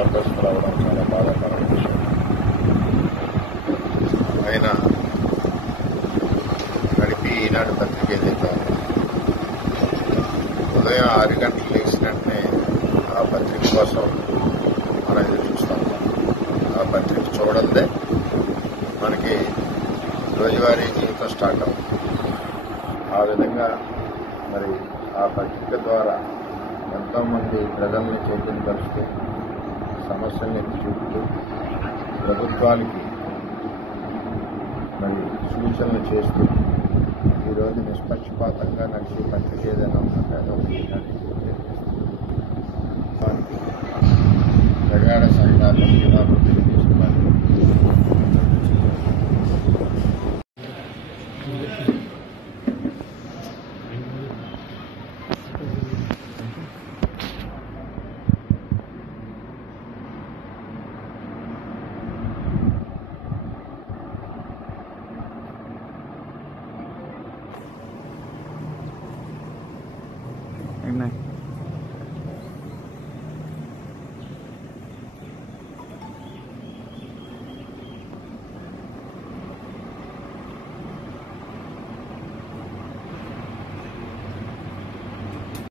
స్వర్గస్థులు అవ్వడం చాలా బాధాకరమైన విషయం. ఆయన నడిపి ఈనాడు పత్రిక ఏదైతే ఉదయం 6 గంటలకు లేచిన వెంటనే ఆ పత్రిక కోసం మనం ఎదురు చూస్తూ ఉంటాం. ఆ పత్రిక చూడందే మనకి రోజువారీ జీవితం స్టార్ట్ అవుతుంది. ఆ విధంగా మరి ఆ పత్రిక ద్వారా ఎంతోమంది ప్రజల్ని చైతన్యపరుస్తూ సమస్యలను ఎత్తి చూపుతూ ప్రభుత్వానికి మరి సూచనలు చేస్తూ ఈరోజు నిష్పక్షపాతంగా నడిచే పత్రిక ఏదైనా ఉందంటే ప్రగాఢ సంఘాలు శ్రీరాములు తెలియజేస్తున్నారు. नहीं